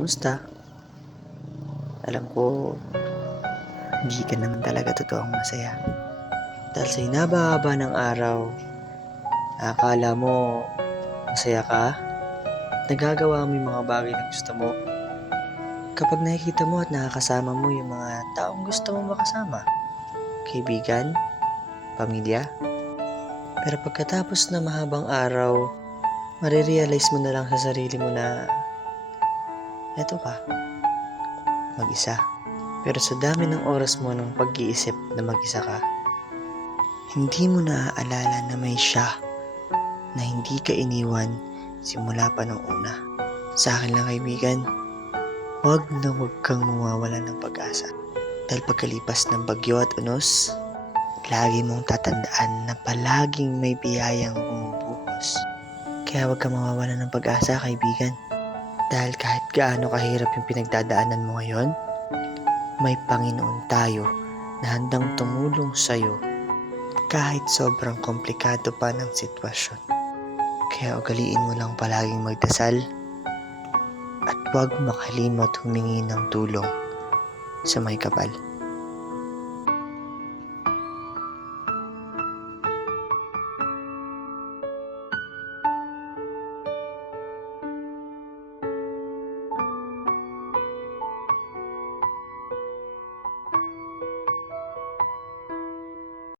Kumusta? Alam ko, hindi ka naman talaga totoong masaya. Dahil sa hinaba-haba ng araw, akala mo masaya ka at nagagawa mo yung mga bagay na gusto mo. Kapag nakikita mo at nakakasama mo yung mga taong gusto mo makasama, kaibigan, pamilya. Pero pagkatapos na mahabang araw, marirealize mo na lang sa sarili mo na eto ka, mag-isa. Pero sa dami ng oras mo ng pag-iisip na mag-isa ka, hindi mo naaalala na may siya na hindi ka iniwan simula pa nung una. Sa akin lang kaibigan, huwag na huwag kang mawawala ng pag-asa. Dahil pagkalipas ng bagyo at unos, lagi mong tatandaan na palaging may biyayang bumubuhos. Kaya huwag kang mawawala ng pag-asa kaibigan. Dahil kahit gaano kahirap yung pinagdadaanan mo ngayon, may Panginoon tayo na handang tumulong sa'yo kahit sobrang komplikado pa ng sitwasyon. Kaya ugaliin mo lang palaging magdasal at huwag makalimot humingi ng tulong sa may kapal.